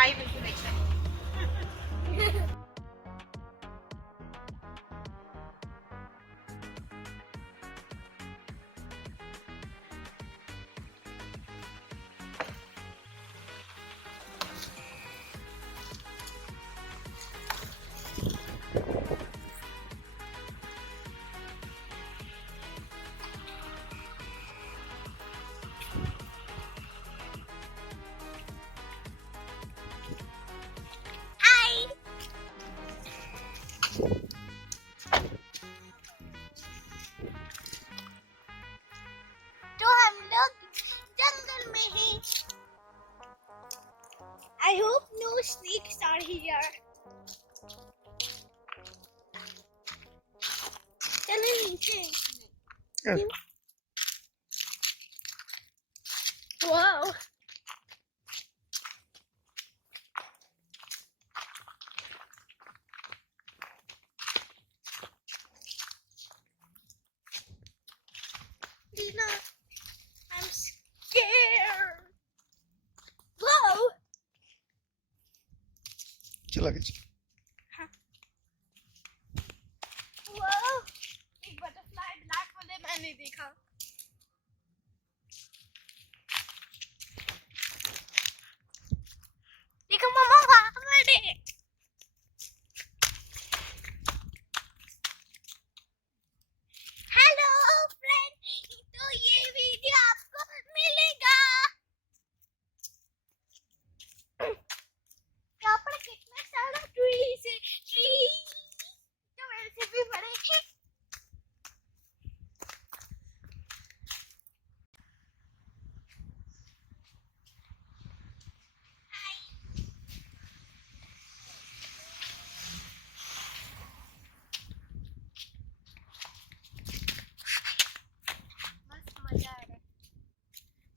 चाय बिल्कुल अच्छा नहीं। I hope no snakes are here. चलो नीचे. Wow. Dina, I'm scared. Whoa. चला के Whoa. एक बटरफ्लाई ब्लैक वाले मैंने देखा. देखो मम्मा वहाँ पर है. हेलो फ्रेंड, तो ये वीडियो आपको मिलेगा. यहाँ पर कितना सारा ट्रीज है. ट्री जो मेरे से भी बड़े हैं. मस्त मजा आ रहा है।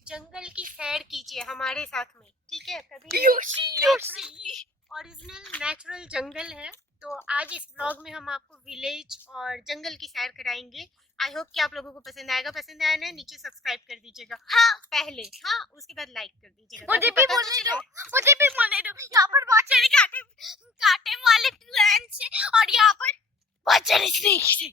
जंगल की सैर कीजिए हमारे साथ में, ठीक है? कभी ओरिजिनल नेचुरल जंगल है। तो आज इस ब्लॉग में हम आपको विलेज और जंगल की सैर कराएंगे। आई होप कि आप लोगों को पसंद आएगा। पसंद आया ना, नीचे सब्सक्राइब कर दीजिएगा। हाँ पहले, हाँ उसके बाद लाइक कर दीजिएगा। मुझे भी बोलने दो. यहाँ पर बहुत सारे काटे वाले प्लांट्स हैं और यहाँ पर बहुत सारे स्नेक्स हैं.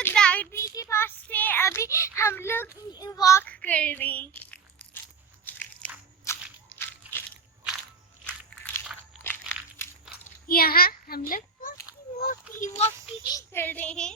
लोग दादी के पास थे, अभी हम लोग वॉक कर रहे हैं। यहाँ हम लोग वॉकी कर रहे हैं।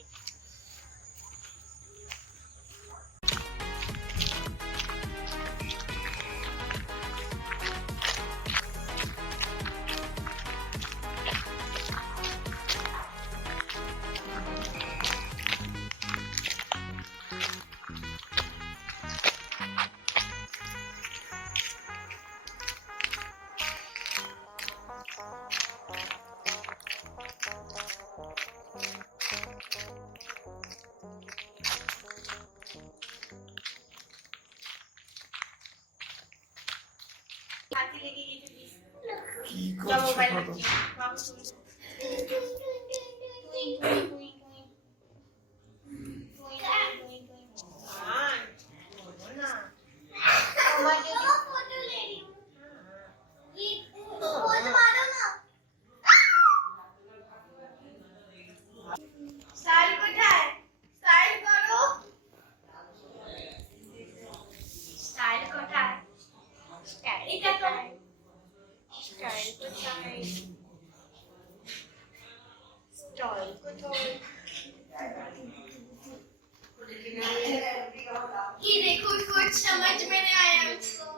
ये देखो, कुछ समझ में नहीं आया उसको।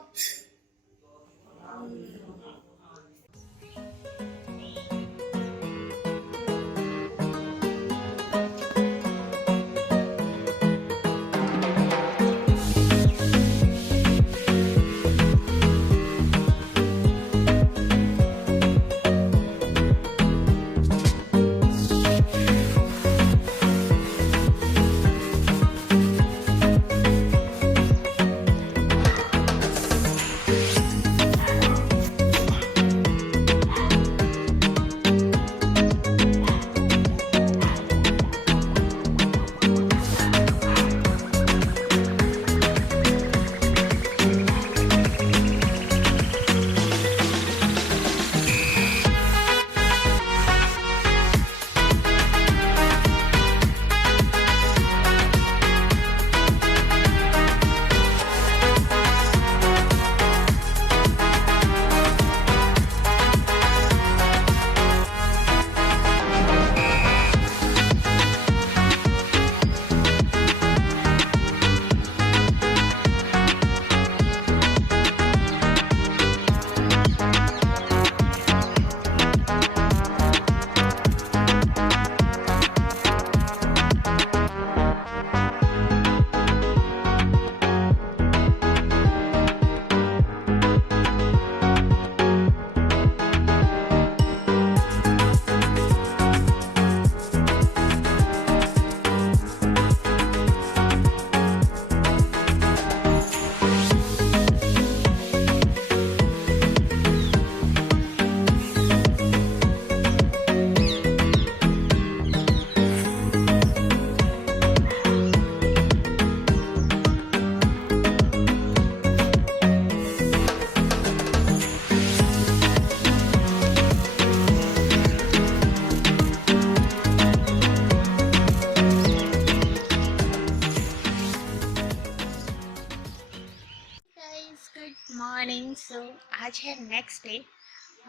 मॉर्निंग। सो आज है नेक्स्ट डे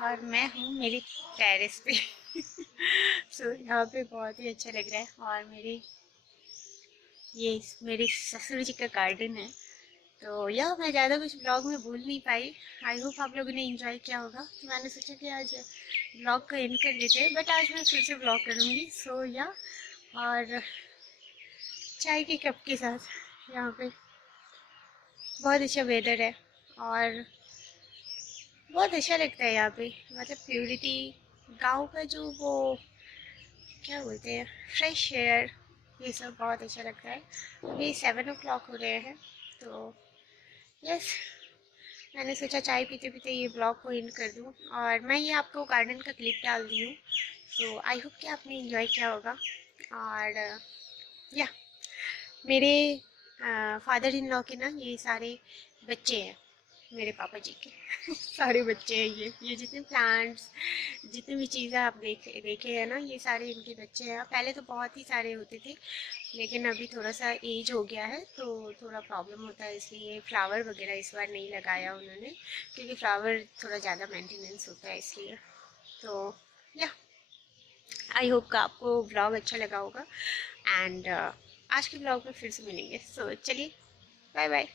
और मैं हूँ मेरी टेरेस पे। सो यहाँ पे बहुत ही अच्छा लग रहा है और मेरे ससुर जी का गार्डन है। तो यह मैं ज़्यादा कुछ ब्लॉग में बोल नहीं पाई। आई होप आप लोगों ने एंजॉय किया होगा। तो मैंने सोचा कि आज ब्लॉग को एंड कर देते हैं, बट आज मैं फिर से ब्लॉग करूँगी। सो या और चाय के कप के साथ यहाँ पे बहुत अच्छा वेदर है और बहुत अच्छा लगता है यहाँ पे। मतलब प्योरिटी, गांव का जो वो क्या बोलते हैं, फ्रेश एयर, ये सब बहुत अच्छा लगता है। अभी 7 o'clock हो रहे हैं। तो यस, मैंने सोचा चाय पीते पीते ये ब्लॉग को एंड कर दूँ और मैं ये आपको गार्डन का क्लिप डाल दी हूँ। तो आई होप कि आपने एंजॉय किया होगा। और या मेरे फादर इन लॉ के ना ये सारे बच्चे हैं। मेरे पापा जी के सारे बच्चे हैं ये जितने प्लांट्स, जितनी भी चीज़ें आप देखे हैं ना, ये सारे इनके बच्चे हैं। पहले तो बहुत ही सारे होते थे, लेकिन अभी थोड़ा सा एज हो गया है तो थोड़ा प्रॉब्लम होता है, इसलिए फ्लावर वगैरह इस बार नहीं लगाया उन्होंने, क्योंकि फ्लावर थोड़ा ज़्यादा मेंटेनेंस होता है इसलिए। तो या आई होप का आपको ब्लॉग अच्छा लगा होगा, एंड आज के ब्लॉग में फिर से मिलेंगे। सो चलिए, बाय बाय।